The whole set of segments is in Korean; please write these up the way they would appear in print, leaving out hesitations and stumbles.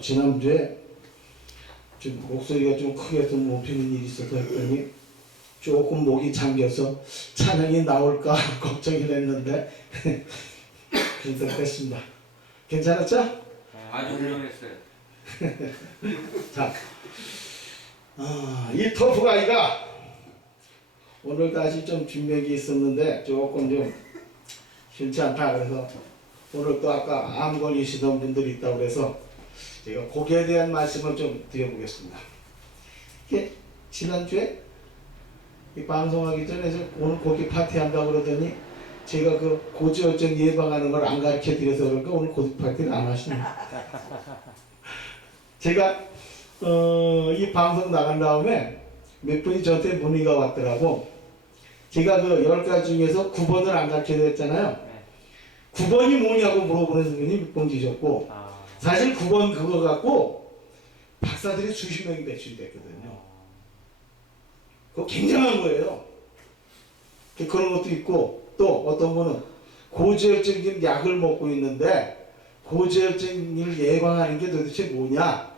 지난주에 좀 목소리가 좀 크게 좀 높이는 일이 있어서 했더니 조금 목이 잠겨서 찬양이 나올까 걱정이 됐는데 그래도 됐습니다. 괜찮았죠? 아주 훌륭했어요. 자, 이 터프가이가 오늘 다시 좀 준비한 게 있었는데 조금 좀 쉽지 않다 그래서 오늘 또 아까 암 걸리시던 분들이 있다고 그래서 제가 거기에 대한 말씀을 좀 드려보겠습니다. 이게 지난주에 이 방송하기 전에 오늘 고기 파티 한다고 그러더니 제가 그 고지혈증 예방하는 걸 안 가르쳐 드려서 그런가 오늘 고기 파티를 안 하시네요. 제가 이 방송 나간 다음에 몇 분이 저한테 문의가 왔더라고. 제가 그 10가지 중에서 9번을 안 가르쳐 드렸잖아요. 9번이 뭐냐고 물어보는 분이 몇 번 계셨고 사실 9번 그거 갖고 박사들이 수십 명이 배출이 됐거든요. 그거 굉장한 거예요. 그런 것도 있고 또 어떤 분은 고지혈증 약을 먹고 있는데 고지혈증을 예방하는 게 도대체 뭐냐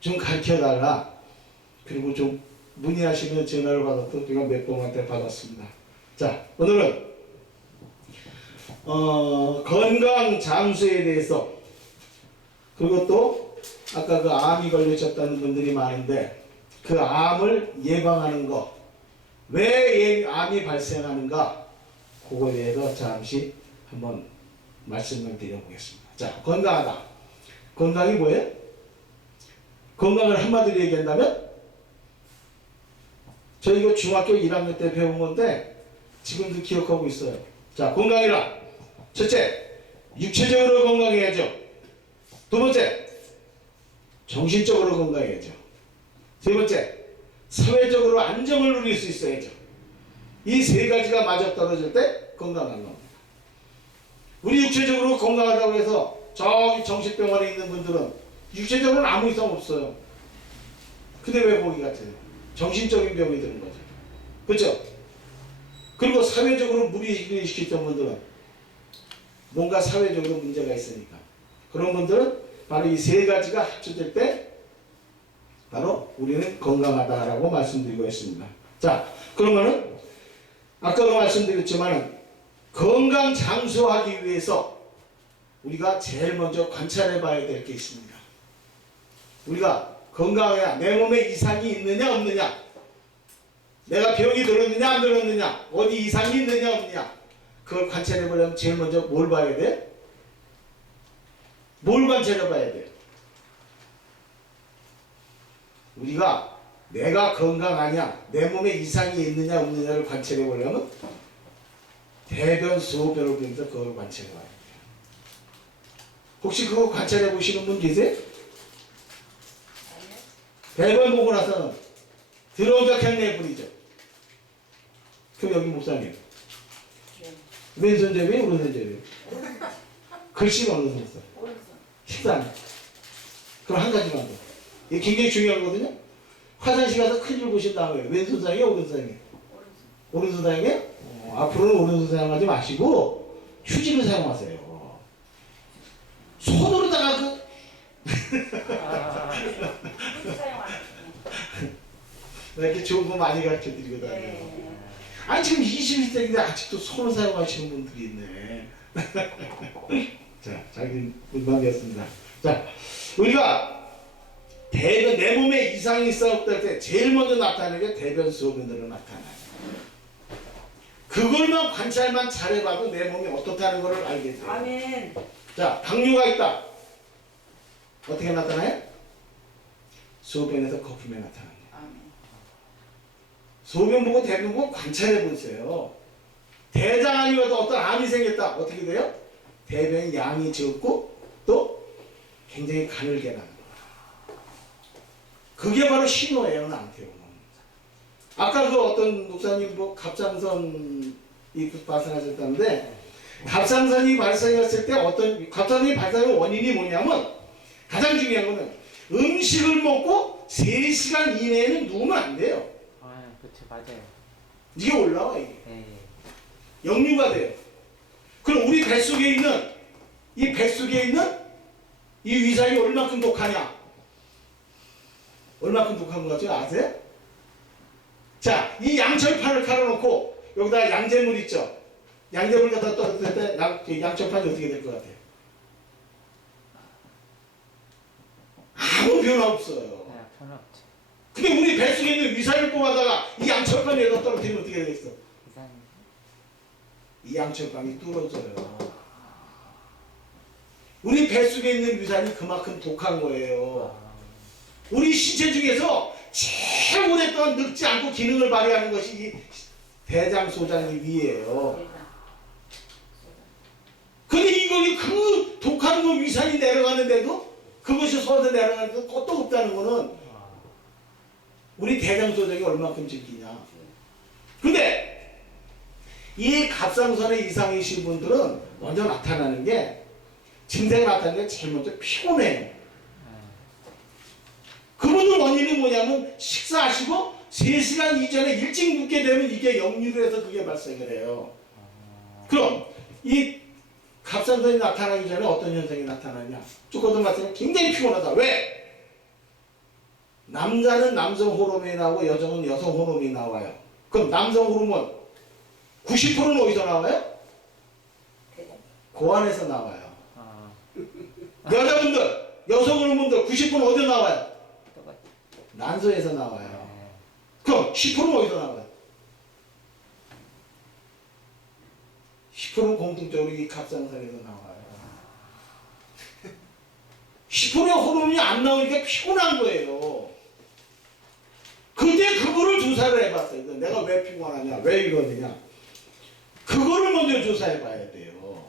좀 가르쳐달라. 그리고 좀 문의하시면 전화를 받았던 제가 몇 번한테 받았습니다. 자, 오늘은 건강 잠수에 대해서 그리고 또 아까 그 암이 걸리셨다는 분들이 많은데 그 암을 예방하는 거 왜 암이 발생하는가 그거에 대해서 잠시 한번 말씀을 드려보겠습니다. 자, 건강하다. 건강이 뭐예요? 건강을 한마디로 얘기한다면 저희 이거 중학교 1학년 때 배운 건데 지금도 기억하고 있어요. 자, 건강이라 첫째, 육체적으로 건강해야죠. 두 번째, 정신적으로 건강해야죠. 세 번째, 사회적으로 안정을 누릴 수 있어야죠. 이 세 가지가 맞아떨어질 때 건강한 겁니다. 우리 육체적으로 건강하다고 해서 저기 정신병원에 있는 분들은 육체적으로는 아무 이상 없어요. 근데 왜 거기 같아요? 정신적인 병이 드는 거죠. 그렇죠? 그리고 사회적으로 무리를 시켰던 분들은 뭔가 사회적으로 문제가 있으니까 그런 분들은 바로 이 세 가지가 합쳐질 때 바로 우리는 건강하다라고 말씀드리고 있습니다. 자, 그러면은 아까도 말씀드렸지만 건강 장수하기 위해서 우리가 제일 먼저 관찰해 봐야 될 게 있습니다. 우리가 건강해야 내 몸에 이상이 있느냐 없느냐, 내가 병이 들었느냐 안 들었느냐, 어디 이상이 있느냐 없느냐, 그걸 관찰해 보려면 제일 먼저 뭘 봐야 돼? 뭘 관찰해 봐야 돼? 우리가 내가 건강하냐, 내 몸에 이상이 있느냐 없느냐를 관찰해 보려면 대변, 소변을 보면서 그걸 관찰해 봐야 돼요. 혹시 그거 관찰해 보시는 분 계세요? 대변 보고 나서는 들어오자 그냥 내버리죠. 그럼 여기 목사님 왼손잡이에요? 오른손잡이에요? 글씨가 어느 손 써? 식상. 그럼 한 가지만 더. 이게 굉장히 중요한 거거든요. 화장실 가서 큰일 보신 다음에 왼손 사용이에요? 오른손 사용이에요? 오른손 사용이에요? 앞으로는 오른손 사용하지 마시고 휴지를 사용하세요. 손으로다가 그 이렇게 좋은 거 많이 가르쳐 드리거든요. 아니 지금 21세기인데 아직도 손을 사용하시는 분들이 있네. 자, 자기 문방이었습니다. 자, 우리가 대변, 내 몸에 이상이 있었을 때 제일 먼저 나타나는 게 대변, 소변으로 나타나요. 그걸만 관찰만 잘해봐도 내 몸이 어떻다는 걸 알게 돼요. 아멘. 자, 당뇨가 있다. 어떻게 나타나요? 소변에서 거품이 나타납니다. 아멘. 소변 보고 대변 보고 관찰해 보세요. 대장암이어도 어떤 암이 생겼다. 어떻게 돼요? 대변 양이 적고 또 굉장히 가늘게 나는 거야. 그게 바로 신호예요, 나한테는. 아까 그 어떤 목사님 뭐 갑상선이 발생하셨다는데 갑상선이 발생했을 때 어떤 갑상선이 발생의 원인이 뭐냐면 가장 중요한 거는 음식을 먹고 3시간 이내에는 누우면 안 돼요. 그렇죠, 맞아요. 이게 올라와 이게. 예. 역류가 돼요. 그럼 우리 뱃속에 있는 이 뱃속에 있는 이 위산이 얼마큼 독하냐? 얼마큼 독한 거 같아요? 아세요? 자, 이 양철판을 갈아놓고 여기다 양잿물 있죠? 양잿물 갖다 떨어뜨릴 때 양철판이 어떻게 될 것 같아요? 아무 변화 없어요. 네, 변화 없죠. 근데 우리 뱃속에 있는 위산을 뽑아다가 이 양철판에다 떨어뜨리면 어떻게 되겠어? 이상. 이 양철판이 뚫어져요. 우리 뱃속에 있는 위산이 그만큼 독한 거예요. 우리 신체 중에서 제일 오랫동안 늙지 않고 기능을 발휘하는 것이 이 대장, 소장, 이 위예요. 근데 이거는 그 독한 그 위산이 내려가는데도 그것이 소화돼 내려가는데도 껐도 없다는 거는 우리 대장, 소장이 얼마큼 증기냐. 근데 이 갑상선에 이상이신 분들은 먼저 나타나는 게 증세가 나타나는 게 제일 먼저 피곤해요. 그분들 원인은 뭐냐면 식사하시고 3시간 이전에 일찍 눕게 되면 이게 역류를 해서 그게 발생을 해요. 그럼 이 갑상선이 나타나기 전에 어떤 현상이 나타나냐? 조금 말씀에 굉장히 피곤하다. 왜? 남자는 남성 호르몬이 나오고 여성은 여성 호르몬이 나와요. 그럼 남성 호르몬 90%는 어디서 나와요? 고안에서 나와요. 여자분들, 여성 호르몬들 90%는 어디서 나와요? 난소에서 나와요. 그럼 10%는 어디서 나와요? 10%는 공통적으로 이 갑상선에서 나와요. 10%의 호르몬이 안 나오니까 피곤한 거예요. 근데 그거를 조사를 해봤어요. 내가 왜 피곤하냐, 왜 이러느냐. 그거를 먼저 조사해봐야 돼요.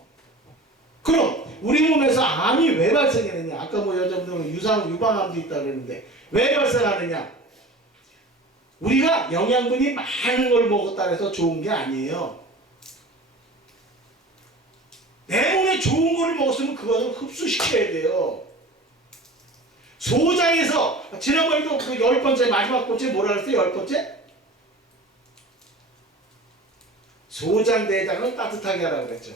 그럼 우리 몸에서 암이 왜 발생했느냐. 아까 뭐 여자분들은 유방암도 있다 그랬는데 왜 발생하느냐. 우리가 영양분이 많은 걸 먹었다 해서 좋은 게 아니에요. 내 몸에 좋은 걸 먹었으면 그것을 흡수시켜야 돼요. 소장에서 지난번에도 그 10번째 마지막 번째 뭐라 그랬어요? 10번째? 소장 대장을 따뜻하게 하라고 그랬죠.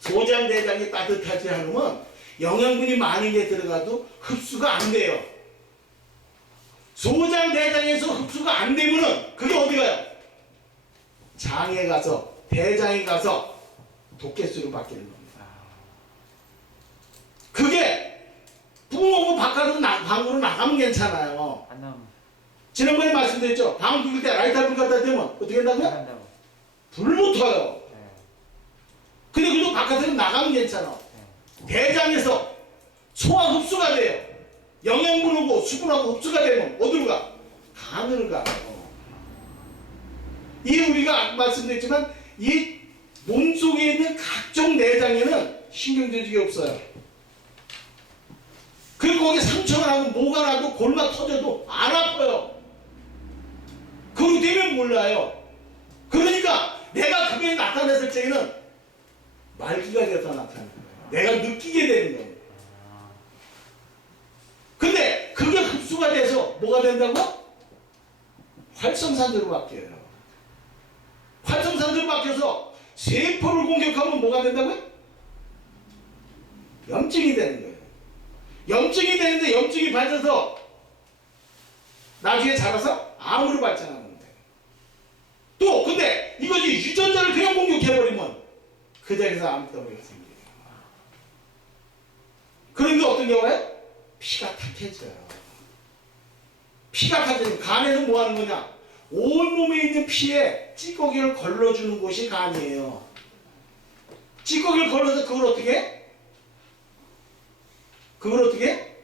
소장 대장이 따뜻하지 않으면 영양분이 많은 게 들어가도 흡수가 안 돼요. 소장 대장에서 흡수가 안 되면은 그게 어디 가요? 장에 가서 대장에 가서 독개수로 바뀌는 겁니다. 그게 붕어고 바깥으로 방으로 나가면 괜찮아요. 안 나오면 지난번에 말씀드렸죠. 방 불릴 때 라이터 불 갖다 대면 어떻게 된다고요? 안 나온다고. 불 붙어요. 네. 근데 그래도 바깥으로 나가면 괜찮아. 대장에서 소화 흡수가 돼요. 영양분하고 수분하고 흡수가 되면 어디로 가? 간으로 가요. 이 우리가 말씀드렸지만 이 몸속에 있는 각종 내장에는 신경조직이 없어요. 그리고 거기 상처가 나고 뭐가 나도 골마 터져도 안 아파요. 그렇게 되면 몰라요. 그러니까 내가 그게 나타났을 때에는 말기가 돼서 나타나는 거예요. 내가 느끼게 되는 거예요. 근데 그게 흡수가 돼서 뭐가 된다고? 활성산소로 바뀌어요. 활성산소로 바뀌어서 세포를 공격하면 뭐가 된다고요? 염증이 되는 거예요. 염증이 되는데 염증이 발져서 나중에 자라서 암으로 발전하는 거예요. 또 근데 이것이 유전자를 그냥 공격해버리면 그 자리에서 암덩어리가 생겨요. 그런데 어떤 경우에 피가 탁해져요. 피가 탁해지면 간에서 뭐 하는 거냐? 온몸에 있는 피에 찌꺼기를 걸러주는 곳이 간이에요. 찌꺼기를 걸러서 그걸 어떻게 해? 그걸 어떻게 해?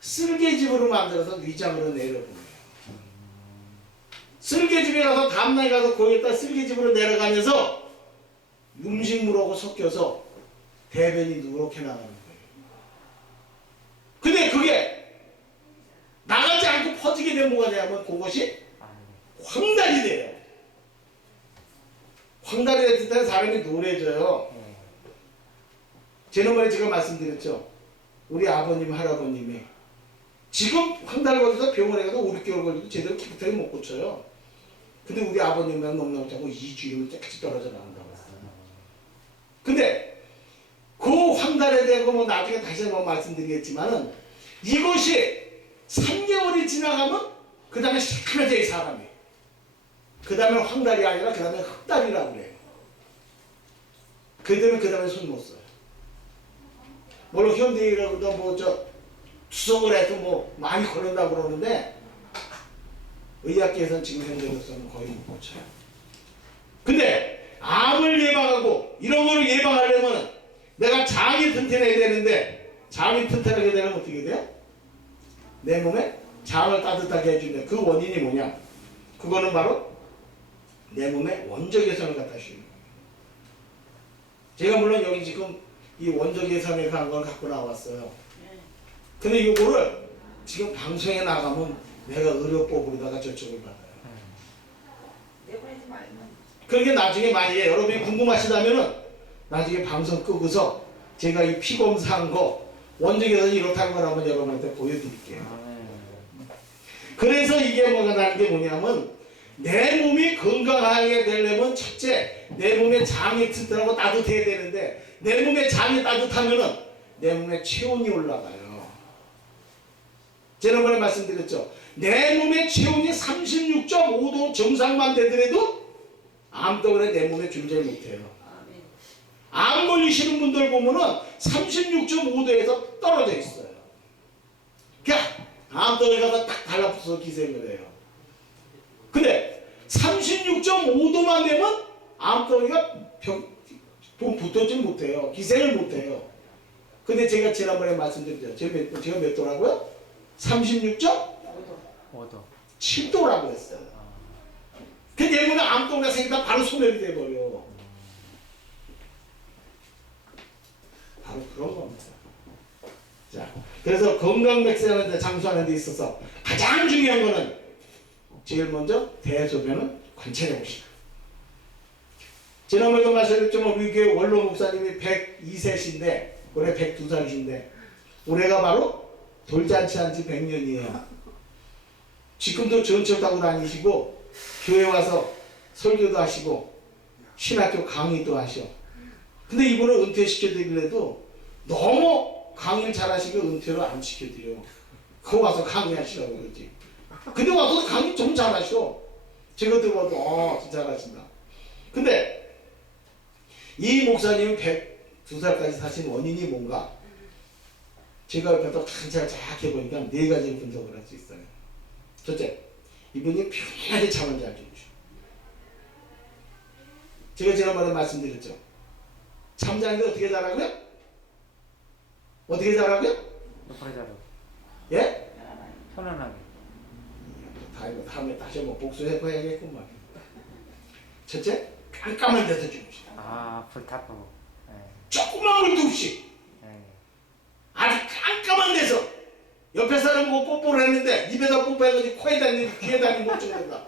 쓸개즙으로 만들어서 위장으로 내려보내요. 쓸개즙에 가서 다음날 가서 거기에다 쓸개즙으로 내려가면서 음식물하고 섞여서 대변이 누렇게 나가는 거예요. 근데 그게 나가지 않고 퍼지게 되면 뭐가 되냐면 그것이 황달이 돼요. 황달이 됐을 때 사람이 노래져요. 지난번에 제가 말씀드렸죠. 우리 아버님, 할아버님이 지금 황달 걸려서 병원에 가서 5, 6개월 걸려도 제대로 깨끗하게 못 고쳐요. 근데 우리 아버님은 너무너무 자고 2주이면 깨끗이 떨어져 나온다고 했어요. 근데 그 황달에 대해서 뭐 나중에 다시 한번 말씀드리겠지만은 이것이 3개월이 지나가면 그 다음에 시큰해져 이 사람이. 그 다음에 황달이 아니라 그 다음에 흑달이라고 그래요. 그 다음에 손 못 써요. 물론 현대인이라고도 뭐저 투석을 해도 뭐 많이 걸린다고 그러는데 의학계에서는 지금 현재로서는 거의 못 고쳐요. 근데 암을 예방하고 이런 거를 예방하려면 내가 장이 튼튼해야 되는데 장이 튼튼하게 되면 어떻게 돼요? 내 몸에 장을 따뜻하게 해주는 그 원인이 뭐냐? 그거는 바로 내 몸에 원적외선을 갖다 주는 거예요. 제가 물론 여기 지금 이 원적외선에 간 걸 갖고 나왔어요. 근데 이거를 지금 방송에 나가면 내가 의료법으로다가 저쪽을 받아요. 그러니까 나중에 만약에 여러분이 궁금하시다면은 나중에 방송 끄고서 제가 이 피검사한 거 원적외선이 이렇다는 걸 한번 여러분한테 보여드릴게요. 그래서 이게 뭐가 나는 게 뭐냐면 내 몸이 건강하게 되려면 첫째 내 몸에 장이 튼튼하고 따뜻해야 되는데 내 몸에 장이 따뜻하면은 내 몸에 체온이 올라가요. 지난번에 말씀드렸죠. 내 몸의 체온이 36.5도 정상만 되더라도 암 때문에 내 몸에 존재 못해요. 암 걸리시는 분들 보면은 36.5도에서 떨어져 있어요. 그러니까 암덩이 가서 딱 달라붙어서 기생을 해요. 근데 36.5도만 되면 암덩이가 붙어지 못해요. 기생을 못해요. 근데 제가 지난번에 말씀드렸죠. 제가 몇 도라고요? 36.5도. 7도라고 했어요. 근데 얘는 암덩이가 생기다 바로 소멸이 돼버려. 바로 그런 겁니다. 자, 그래서 건강맥세하는 장수하는 데 있어서 가장 중요한 거는 제일 먼저 대소변은 관찰해 봅시다. 지난번에도 말씀드렸지만 우리 교회 원로 목사님이 102세신데 올해 102살이신데 올해가 바로 돌잔치 한 지 100년이에요. 지금도 전철 타고 다니시고 교회 와서 설교도 하시고 신학교 강의도 하셔. 근데 이분을 은퇴시켜드리려도 너무 강의를 잘하시고 은퇴를 안 시켜드려. 그거 와서 강의하시라고 그러지. 근데 와서 강의 좀 잘하셔. 제가 들어봐도 진짜 잘하신다. 근데 이 목사님은 102살까지 사신 원인이 뭔가 제가 옆에서 간찰을 쫙 해보니까 4가지를 분석을 할 수 있어요. 첫째, 이분이 편하게 잠을 잘 주무셔. 제가 지난번에 말씀드렸죠. 잠자는데 어떻게 자라고요? 어떻게 자라고요? 옆으로 자라. 예? 편안하게. 다음에 다시 한번 복수해봐야겠구만. 첫째, 깜깜한 데서 주무셔. 불 타고. 조그만 물도 없이 아주 깜깜한 데서 옆에 사람 뭐 뽀뽀를 했는데 입에다 뽀뽀해가지고 코에 다니는 귀에 다니는 못 죽는다.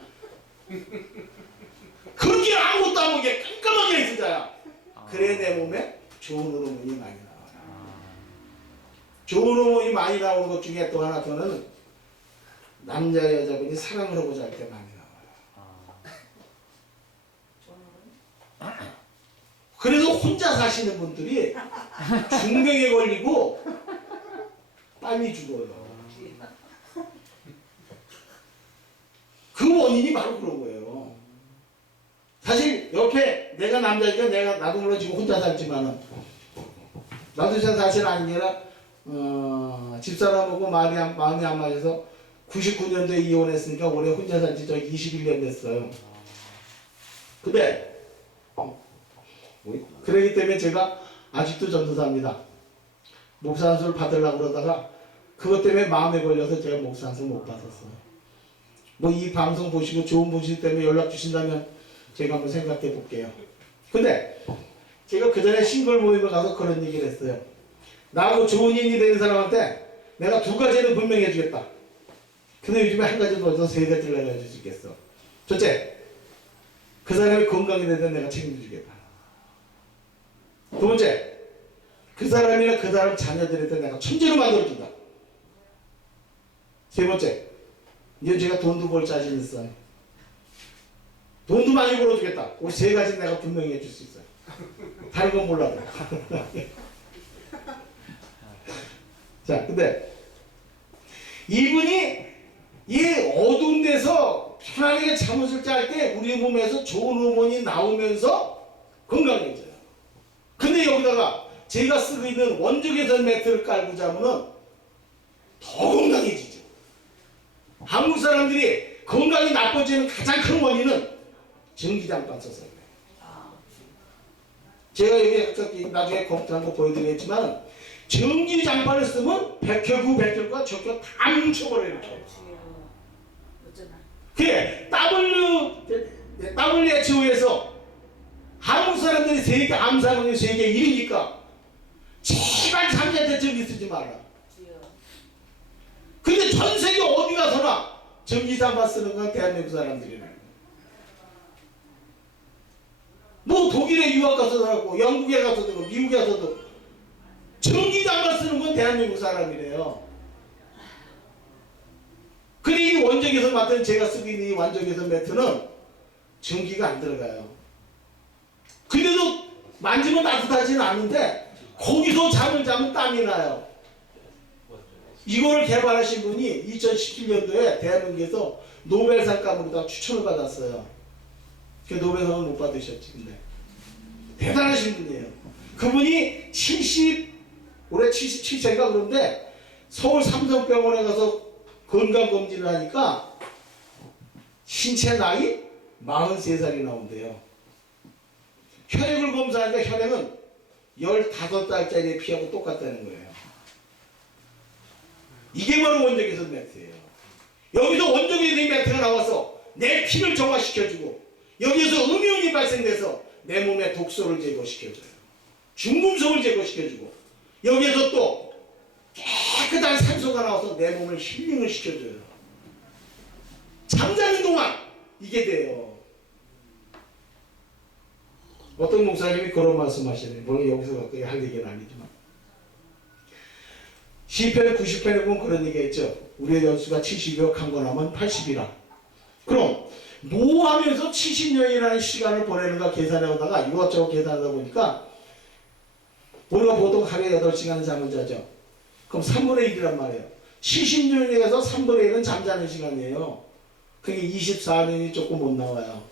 그렇게 아무것도 안 먹게 깜깜하게 해서 자야. 그래 내 몸에 좋은 호르몬이 많이 나와요. 좋은 호르몬이 많이 나오는 것 중에 또 하나 더는 남자 여자분이 사랑을 하고 잘 때 많이 나와요. 그래서 혼자 사시는 분들이 중병에 걸리고 빨리 죽어요. 그 원인이 바로 그런 거예요. 사실 옆에 내가 남자니까 나도 물론 지금 혼자 살지만은 나도 사실 아니라 집사람하고 마음이 안 맞아서 99년도에 이혼했으니까 올해 혼자 산지 저 21년 됐어요. 근데 그러기 때문에 제가 아직도 전도사입니다. 목사 안수를 받으려고 그러다가 그것 때문에 마음에 걸려서 제가 목사 안수 못 받았어요. 뭐 이 방송 보시고 좋은 분들 때문에 연락 주신다면 제가 한번 생각해 볼게요. 근데 제가 그 전에 싱글 모임에 가서 그런 얘기를 했어요. 나하고 좋은 인이 되는 사람한테 내가 2가지는 분명히 해주겠다. 근데 요즘에 1가지 더 3가지를 내가 해줄 수 있겠어. 첫째, 그 사람이 건강이 되든 내가 책임져 주겠다. 두 번째, 그 사람이나 그 사람 자녀들한테 내가 천재로 만들어준다. 세 번째, 이제 제가 돈도 벌 자신 있어요. 돈도 많이 벌어주겠다. 그 3가지 내가 분명히 해줄 수 있어요. 다른 건 몰라도. 자, 근데 이분이 이 어두운 데서 편하게 잠옷을 짤 때 우리 몸에서 좋은 호르몬이 나오면서 건강해져요. 근데 여기다가 제가 쓰고 있는 원적외선 매트를 깔고 자면은 더 건강해지죠. 한국 사람들이 건강이 나빠지는 가장 큰 원인은 전기장판 써서 그래요. 제가 여기 나중에 컴퓨터 거 보여드리겠지만 전기장판을 쓰면 백혈구, 백혈구가 적혈 다 뭉쳐버려요. 이렇게. 그게 WHO에서 한국 사람들이 세계 암 사망률 세계 1위니까 제발 잠자대책이 쓰지 마라. 근데 전 세계 어디 가서나 전기장판 쓰는 건 대한민국 사람들이에요. 뭐 독일에 유학 가서도 하고 영국에 가서도 하고 미국에 가서도 전기장판 쓰는 건 대한민국 사람이래요. 근데 이 원적외선 맡은 제가 쓰고 있는 이 원적외선 매트는 전기가 안 들어가요. 근데도 만지면 따뜻하지는 않는데 거기서 잠을 자면 땀이 나요. 이걸 개발하신 분이 2017년도에 대한민국에서 노벨상감으로 추천을 받았어요. 그 노벨상은 못 받으셨지. 근데 대단하신 분이에요. 그분이 올해 77세인가 그런데 서울 삼성병원에 가서 건강검진을 하니까 신체 나이 43살이 나온대요. 혈액을 검사하니까 혈액은 15달짜리 피하고 똑같다는 거예요. 이게 바로 원적외선 매트예요. 여기서 원적외선 매트가 나와서 내 피를 정화시켜주고 여기에서 음이온이 발생돼서 내 몸의 독소를 제거시켜줘요. 중금속을 제거시켜주고 여기에서 또 깨끗한 산소가 나와서 내 몸을 힐링을 시켜줘요. 잠자는 동안 이게 돼요. 어떤 목사님이 그런 말씀하시네요. 물론 여기서 가까이 할 얘기는 아니지만 시편 90편에 보면 그런 얘기했죠. 우리의 연수가 70이요 강건하면 80이라. 그럼 뭐 하면서 70년이라는 시간을 보내는가 계산해오다가 이것저것 계산하다 보니까 우리가 보통 하루에 8시간을 잠을 자죠. 그럼 3분의 1이란 말이에요. 70년에서 3분의 1은 잠자는 시간이에요. 그게 24년이 조금 못 나와요.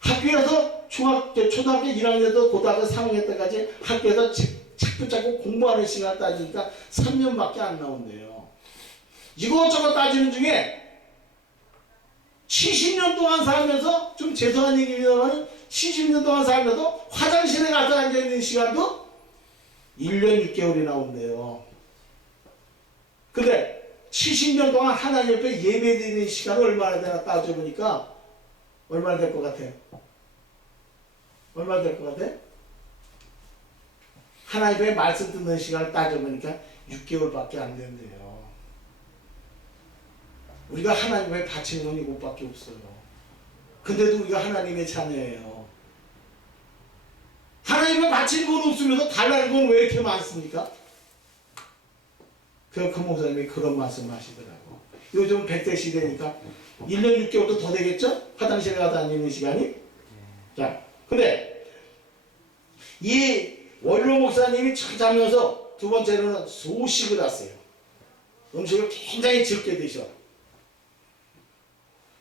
학교에서 초등학교 1학년에서 고등학교 3학년 때까지 학교에서 책 붙잡고 공부하는 시간 따지니까 3년밖에 안 나온대요. 이것저것 따지는 중에 70년 동안 살면서 좀 죄송한 얘기입니다만 70년 동안 살면서 화장실에 가서 앉아있는 시간도 1년 6개월이 나온대요. 근데 70년 동안 하나님 옆에 예배드리는 시간은 얼마나 되나 따져보니까 얼마나 될 것 같아요? 얼마나 될 것 같아요? 하나님의 말씀 듣는 시간을 따져보니까 6개월밖에 안 된대요. 우리가 하나님의 바치는 건 이것밖에 없어요. 근데도 우리가 하나님의 자녀예요. 하나님의 바치는 건 없으면서 달라는 건 왜 이렇게 많습니까? 그 목사님이 그런 말씀 하시더라고. 요즘 100대 시대니까 1년 6개월도 더 되겠죠? 화장실에 가서 앉는 시간이? 자, 근데 이 원로 목사님이 찾아면서 두 번째로는 소식을 하세요. 음식을 굉장히 적게 드셔.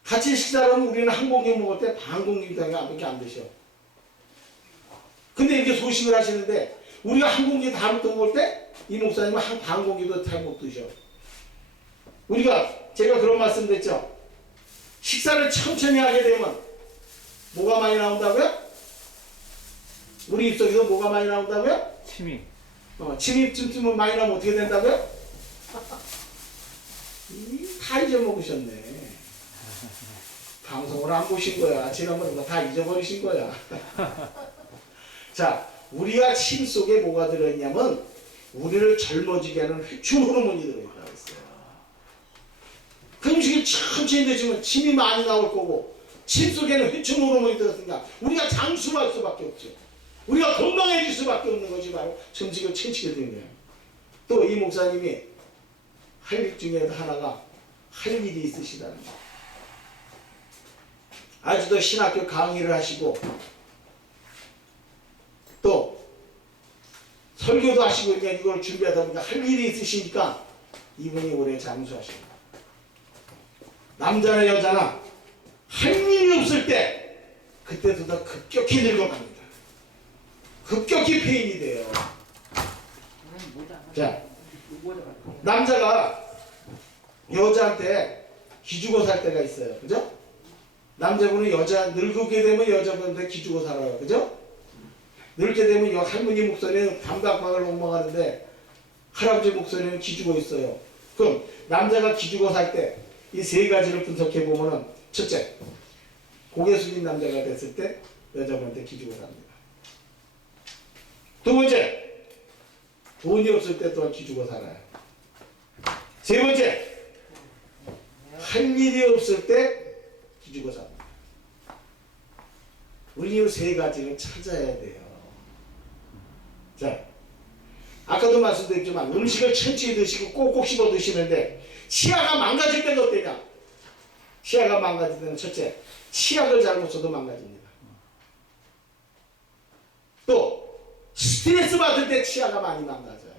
같이 식사를 하면 우리는 한 공기 먹을 때 반 공기밖에 안 드셔. 근데 이렇게 소식을 하시는데 우리가 한 공기 다 먹을 때 이 목사님은 한 반 공기도 잘 못 드셔. 제가 그런 말씀 드렸죠. 식사를 천천히 하게 되면 뭐가 많이 나온다고요? 우리 입속에서 뭐가 많이 나온다고요? 침이. 침입쯤 많이 나오면 어떻게 된다고요? 다 잊어먹으셨네. 방송을 안 보신 거야. 지난번에 다 잊어버리신 거야. 자, 우리가 침 속에 뭐가 들어있냐면 우리를 젊어지게 하는 회충 호르몬이 들어있다고 했어요. 그 음식이 천천히 드시면 침이 많이 나올 거고 침 속에는 회충 호르몬이 들었으니까 우리가 장수할 수밖에 없죠. 우리가 건강해질 수밖에 없는 것이 바로 점식을 챙기게 되는 거예요. 또 이 목사님이 할 일 중에 하나가 할 일이 있으시다는 거예요. 아직도 신학교 강의를 하시고 또 설교도 하시고 그냥 이걸 준비하다 보니까 할 일이 있으시니까 이분이 올해 장수하십니다. 남자나 여자나 할 일이 없을 때 그때보다 급격히 늙어갑니다. 급격히 폐인이 돼요. 자, 남자가 여자한테 기죽어 살 때가 있어요. 그죠? 남자분은 여자 늙게 되면 여자분한테 기죽어 살아요. 그죠? 늙게 되면 할머니 목소리는 담박박을 엉망하는데 할아버지 목소리는 기죽어 있어요. 그럼 남자가 기죽어 살 때 이 세 가지를 분석해 보면은 첫째, 고개 숙인 남자가 됐을 때 여자분한테 기죽어 삽니다. 두 번째, 돈이 없을 때 또한 기죽어 살아요. 세 번째, 할 일이 없을 때 기죽어 삽니다. 우리 이 세 가지를 찾아야 돼요. 자, 아까도 말씀드렸지만 음식을 천천히 드시고 꼭꼭 씹어 드시는데 치아가 망가질 때가 어때냐? 치아가 망가질 때는 첫째, 치약을 잘못 써도 망가집니다. 또 스트레스 받을 때 치아가 많이 망가져요.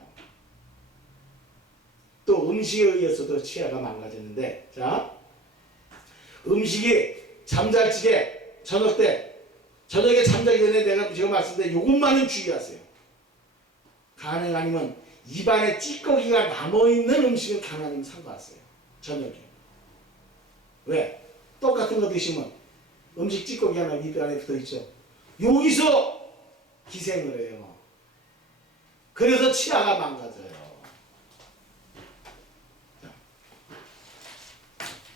또 음식에 의해서도 치아가 망가지는데, 자, 음식이 잠잘지게 저녁에 잠자기 전에 제가 말씀드린 요것만은 주의하세요. 가능 아니면 입안에 찌꺼기가 남아있는 음식은 가능하면 삼가하세요. 저녁에. 왜? 똑같은 거 드시면 음식 찌꺼기 하나 입안에 붙어있죠. 여기서 기생을 해요. 그래서 치아가 망가져요.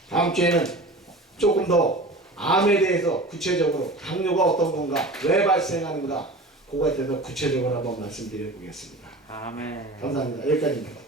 다음 주에는 조금 더 암에 대해서 구체적으로 당뇨가 어떤 건가, 왜 발생하는가, 그거에 대해서 구체적으로 한번 말씀드려 보겠습니다. 아멘. 감사합니다. 여기까지입니다.